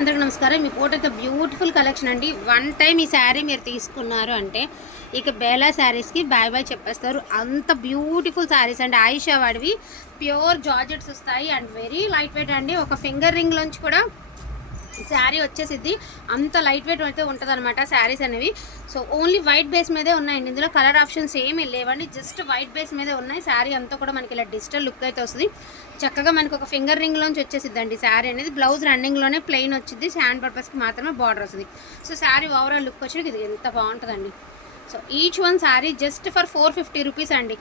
అందరికి నమస్కారం. మీ ఫోటో అయితే బ్యూటిఫుల్ కలెక్షన్ అండి. వన్ టైం ఈ శారీ మీరు తీసుకున్నారు అంటే ఇక బేలా శారీస్కి బాయ్ బాయ్ చెప్పేస్తారు. అంత బ్యూటిఫుల్ శారీస్ అండి. ఆయిషా వాడివి. ప్యూర్ జార్జెట్స్ వస్తాయి అండ్ వెరీ లైట్ వెయిట్ అండి. ఒక ఫింగర్ రింగ్లోంచి కూడా శారీ వచ్చేసిద్ది. అంత లైట్ వెయిట్ అయితే ఉంటుంది అనమాట శారీస్ అనేవి. సో ఓన్లీ వైట్ బేస్ మీదే ఉన్నాయండి. ఇందులో కలర్ ఆప్షన్స్ ఏమీ లేవండి. జస్ట్ వైట్ బేస్ మీదే ఉన్నాయి. శారీ అంతా కూడా మనకి ఇలా డిజిటల్ లుక్ అయితే వస్తుంది. చక్కగా మనకి ఒక ఫింగర్ రింగ్లోంచి వచ్చేసిద్దండి శారీ అనేది. బ్లౌజ్ రన్నింగ్లోనే ప్లెయిన్ వచ్చింది హ్యాండ్ పర్పస్కి మాత్రమే బార్డర్ వస్తుంది. సో శారీ ఓవరాల్ లుక్ వచ్చి ఇది ఎంత బాగుంటుందండి. So each one sari just for four fifty rupees అండి.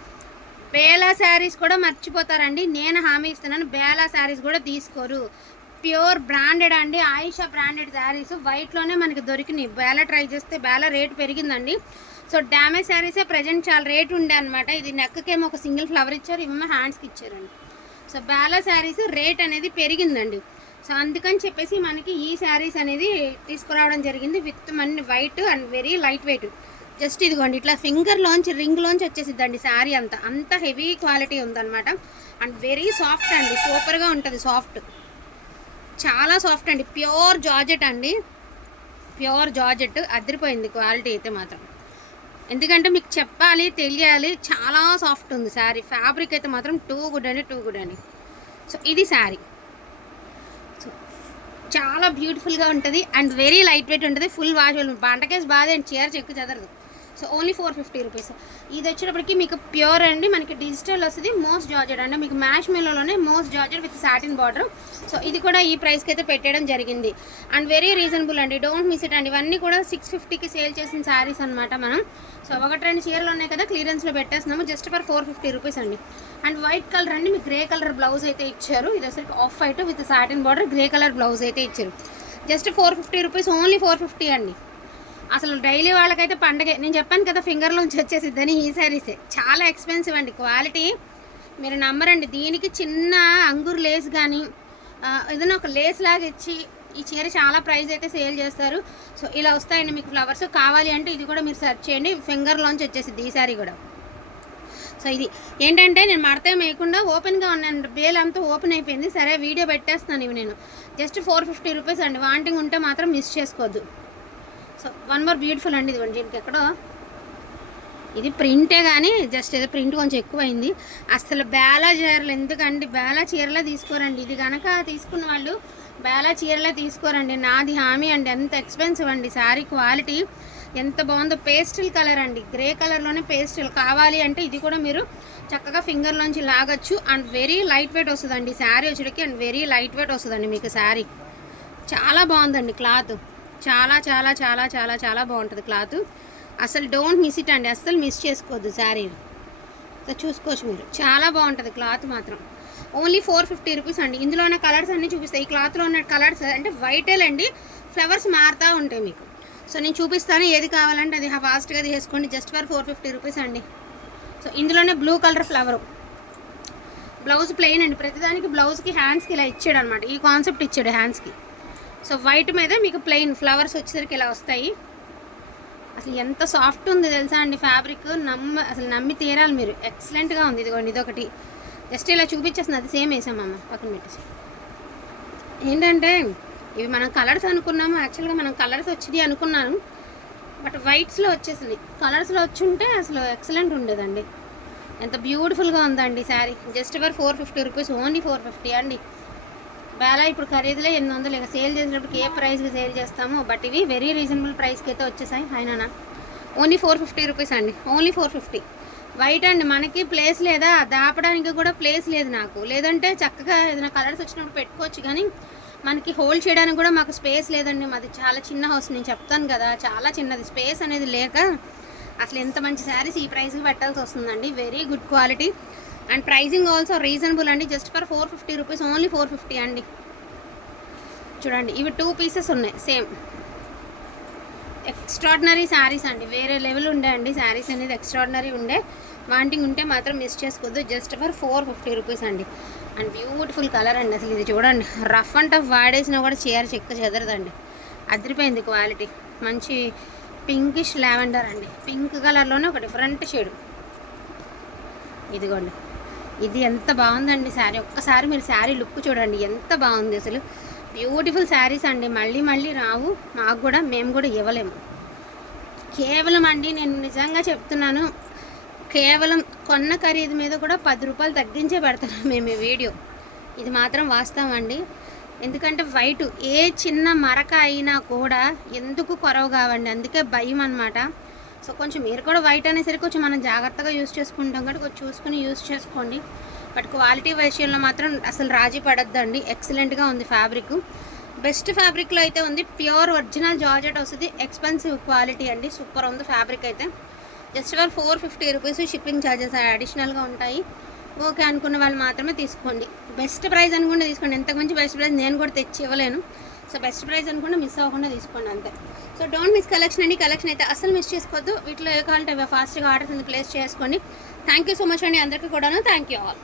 బేలా శారీస్ కూడా మర్చిపోతారండి. నేను హామీ ఇస్తున్నాను. బేలా శారీస్ కూడా తీసుకోరు. ప్యూర్ బ్రాండెడ్ అండి. ఆయిషా బ్రాండెడ్ శారీస్. వైట్లోనే మనకి దొరికినాయి. బేలా ట్రై చేస్తే బేలా రేట్ పెరిగిందండి. సో డ్యామేజ్ శారీసే ప్రజెంట్ చాలా రేట్ ఉండే అనమాట ఇది నెక్కకేమో ఒక సింగిల్ ఫ్లవర్ ఇచ్చారు ఇవేమో హ్యాండ్స్కి ఇచ్చారండి. సో బేలా శారీస్ రేట్ అనేది పెరిగిందండి. సో అందుకని చెప్పేసి మనకి ఈ శారీస్ అనేది తీసుకురావడం జరిగింది విత్ మన white and very light weight just ఇదిగోండి ఇట్లా ఫింగర్లోంచి రింగ్లోంచి వచ్చేసిద్దండి శారీ అంతా. అంత హెవీ క్వాలిటీ ఉందన్నమాట. అండ్ వెరీ సాఫ్ట్ అండి. సూపర్గా ఉంటుంది సాఫ్ట్ చాలా సాఫ్ట్ అండి. ప్యూర్ జార్జెట్ అండి. ప్యూర్ జార్జెట్ అదిరిపోయింది క్వాలిటీ అయితే మాత్రం. ఎందుకంటే మీకు చెప్పాలి తెలియాలి చాలా సాఫ్ట్ ఉంది శారీ. ఫ్యాబ్రిక్ అయితే మాత్రం టూ గుడ్ అండి టూ గుడ్ అండి. సో ఇది శారీ. సో చాలా బ్యూటిఫుల్గా ఉంటుంది. అండ్ వెరీ లైట్ వెయిట్ ఉంటుంది. ఫుల్ వాష్ బంటకేసి బాధ అండి చీర చెక్కు చెదరదు. So only four fifty rupees ఇది వచ్చేటప్పటికి మీకు ప్యూర్ అండి. మనకి డిజిటల్ వస్తుంది. మోస్ట్ జార్జెట్ అంటే మీకు మ్యాష్ మిల్లోనే most georgette with satin border so ఇది కూడా ఈ ప్రైస్కి అయితే పెట్టడం జరిగింది. అండ్ వెరీ రీజనబుల్ అండి. డోంట్ మిస్ ఇట్ అండి. ఇవన్నీ కూడా సిక్స్ ఫిఫ్టీకి సేల్ చేసిన శారీస్ అనమాట మనం. సో ఒకటి రెండు చీరలు ఉన్నాయి కదా క్లియరెన్స్లో పెట్టేస్తున్నాము. Just for four fifty rupees అండి. అండ్ వైట్ కలర్ అండి. మీకు గ్రే కలర్ బ్లౌజ్ అయితే ఇచ్చారు. ఇది అసలు off white with satin border grey colour blouse అయితే ఇచ్చారు. Just four fifty rupees only four fifty అండి. అసలు డైలీ వాళ్ళకైతే పండగే. నేను చెప్పాను కదా ఫింగర్లోంచి వచ్చేసిద్దని ఈ శారీసే. చాలా ఎక్స్పెన్సివ్ అండి. క్వాలిటీ మీరు నమ్మరండి. దీనికి చిన్న అంగురు లేస్ కానీ ఏదైనా ఒక లేస్ లాగా ఇచ్చి ఈ చీర చాలా ప్రైస్ అయితే సేల్ చేస్తారు. సో ఇలా వస్తాయండి. మీకు ఫ్లవర్స్ కావాలి అంటే ఇది కూడా మీరు సెర్చ్ చేయండి. ఫింగర్లోంచి వచ్చేసిద్ది ఈ శారీ కూడా. సో ఇది ఏంటంటే నేను మడత వేయకుండా ఓపెన్గా ఉన్నాను. బేల్ అంతా ఓపెన్ అయిపోయింది. సరే వీడియో పెట్టేస్తున్నాను ఇవి నేను. జస్ట్ ఫోర్ ఫిఫ్టీ రూపీస్ అండి. వాంటింగ్ ఉంటే మాత్రం మిస్ చేసుకోవద్దు. సో వన్ మోర్ బ్యూటిఫుల్ అండి ఇది దీనికి ఎక్కడో. ఇది ప్రింటే కానీ జస్ట్ ఏదో ప్రింట్ కొంచెం ఎక్కువైంది. అసలు బేలా చీరలు ఎందుకండి? బేలా చీరలే తీసుకోరండి. ఇది కనుక తీసుకున్న వాళ్ళు బేలా చీరలే తీసుకోరండి. నాది హామీ అండి ఎంత ఎక్స్పెన్సివ్ అండి. శారీ క్వాలిటీ ఎంత బాగుందో. పేస్టల్ కలర్ అండి. గ్రే కలర్లోనే పేస్టల్. కావాలి అంటే ఇది కూడా మీరు చక్కగా ఫింగర్లోంచి లాగొచ్చు. అండ్ వెరీ లైట్ వెయిట్ వస్తుందండి. శారీ వచ్చేటికి అండ్ వెరీ లైట్ వెయిట్ వస్తుందండి మీకు శారీ చాలా బాగుందండి క్లాత్. చాలా చాలా చాలా చాలా చాలా బాగుంటుంది క్లాత్. అసలు డోంట్ మిస్ ఇట్ అండి. అస్సలు మిస్ చేసుకోవద్దు శారీ సో చూసుకోవచ్చు మీరు. చాలా బాగుంటుంది క్లాత్ మాత్రం. ఓన్లీ ఫోర్ ఫిఫ్టీ రూపీస్ అండి. ఇందులో ఉన్న కలర్స్ అన్నీ చూపిస్తాయి ఈ క్లాత్లో ఉన్న కలర్స్ అంటే వైటేలండి ఫ్లవర్స్ మారుతూ ఉంటాయి మీకు. సో నేను చూపిస్తాను ఏది కావాలంటే అది ఫాస్ట్గా తీసుకోండి just for four fifty rupees అండి. సో ఇందులోనే blue colour flower blouse plain అండి. ప్రతిదానికి బ్లౌజ్కి హ్యాండ్స్కి ఇలా ఇచ్చాడు అనమాట ఈ కాన్సెప్ట్ ఇచ్చాడు హ్యాండ్స్కి సో వైట్ మీద మీకు ప్లెయిన్ ఫ్లవర్స్ వచ్చేసరికి ఇలా వస్తాయి. అసలు ఎంత సాఫ్ట్ ఉంది తెలుసా అండి ఫ్యాబ్రిక్? నమ్మ అసలు నమ్మి తీరాలి మీరు. ఎక్సలెంట్గా ఉంది ఇదిగోండి ఇదొకటి. జస్ట్ ఇలా చూపించేస్తుంది అది సేమ్ వేసామమ్మ పక్కన పెట్టేసి. ఏంటంటే ఇవి మనం కలర్స్ అనుకున్నాము. యాక్చువల్గా మనం కలర్స్ వచ్చినాయి అనుకున్నాను. బట్ వైట్స్లో వచ్చేసింది కలర్స్లో వచ్చి ఉంటే అసలు ఎక్సలెంట్ ఉండేదండి. ఎంత బ్యూటిఫుల్గా ఉందండి sari. Just for four fifty rupees only four fifty అండి. వేళ ఇప్పుడు ఖరీదులో ఎనిమిది వందలు. ఇక సేల్ చేసినప్పుడు ఏ ప్రైస్కి సేల్ చేస్తామో బట్ ఇవి వెరీ రీజనబుల్ ప్రైస్కి అయితే వచ్చేసాయి. అయినా ఓన్లీ ఫోర్ ఫిఫ్టీ రూపీస్ అండి. ఓన్లీ ఫోర్ ఫిఫ్టీ వైట్ అండి. మనకి ప్లేస్ లేదా? దాపడానికి కూడా ప్లేస్ లేదు నాకు. లేదంటే చక్కగా ఏదైనా కలర్స్ వచ్చినప్పుడు పెట్టుకోవచ్చు కానీ మనకి హోల్డ్ చేయడానికి కూడా మాకు స్పేస్ లేదండి. మాది చాలా చిన్న హౌస్ నేను చెప్తాను కదా చాలా చిన్నది. స్పేస్ అనేది లేక అసలు ఎంత మంచి శారీస్ ఈ ప్రైస్కి పెట్టాల్సి వస్తుందండి. Very good quality and pricing also reasonable అండి. Just for four fifty rupees only four fifty అండి. చూడండి ఇవి టూ పీసెస్ ఉన్నాయి. సేమ్ ఎక్స్ట్రాడినరీ శారీస్ అండి. వేరే లెవెల్ ఉండే అండి. శారీస్ అనేది ఎక్స్ట్రాడినరీ ఉండే. వాంటింగ్ ఉంటే మాత్రం మిస్ చేసుకోవద్దు. Just for four fifty rupees అండి. అండ్ బ్యూటిఫుల్ కలర్ అండి అసలు ఇది. చూడండి రఫ్ అండ్ టఫ్ వాడేసినా కూడా చీర చెక్క చెదరదండి. అదిరిపోయింది క్వాలిటీ మంచి పింకిష్ లావెండర్ అండి. పింక్ కలర్లోనే ఒక డిఫరెంట్ షేడ్ ఇదిగోండి. ఇది ఎంత బాగుందండి శారీ. ఒక్కసారి మీరు శారీ లుక్ చూడండి ఎంత బాగుంది అసలు. బ్యూటిఫుల్ శారీస్ అండి. మళ్ళీ మళ్ళీ రావు మాకు కూడా మేము కూడా ఇవ్వలేము. కేవలం అండి నేను నిజంగా చెప్తున్నాను కేవలం కొన్న ఖరీదు మీద కూడా పది రూపాయలు తగ్గించే పెడుతున్నాం మేము ఈ వీడియో. ఇది మాత్రం వాస్తవం అండి. ఎందుకంటే వైట్ ఏ చిన్న మరక అయినా కూడా ఎందుకు కొరవ కావండి? అందుకే భయం అనమాట సో కొంచెం మీరు కూడా వైట్ అనేసరికి కొంచెం మనం జాగ్రత్తగా యూస్ చేసుకుంటాం కాబట్టి కొంచెం చూసుకుని యూస్ చేసుకోండి. బట్ క్వాలిటీ విషయంలో మాత్రం అసలు రాజీ పడద్దండి. ఎక్సలెంట్గా ఉంది ఫ్యాబ్రిక్ బెస్ట్ ఫ్యాబ్రిక్లో అయితే ఉంది ప్యూర్ ఒరిజినల్ జార్జెట్ వస్తుంది. ఎక్స్పెన్సివ్ క్వాలిటీ అండి. సూపర్ ఉంది ఫ్యాబ్రిక్ అయితే. Just for four fifty rupees shipping charges అడిషనల్గా ఉంటాయి. ఓకే అనుకున్న వాళ్ళు మాత్రమే తీసుకోండి. బెస్ట్ ప్రైస్ అనుకుంటే తీసుకోండి. ఎంతకు మించి బెస్ట్ ప్రైస్ నేను కూడా తెచ్చి ఇవ్వలేను. సో బెస్ట్ ప్రైస్ అనుకుంటే మిస్ అవ్వకుండా తీసుకోండి అంతే. సో డోంట్ మిస్ కలెక్షన్ అండి. కలెక్షన్ అయితే అసలు మిస్ చేసుకోవద్దు. వీటిలో ఏ కావాలంటే ఫాస్ట్గా ఆర్డర్స్ ప్లేస్ చేసుకోండి. థ్యాంక్ యూ సో మచ్ అండి అందరికీ కూడాను. Thank you all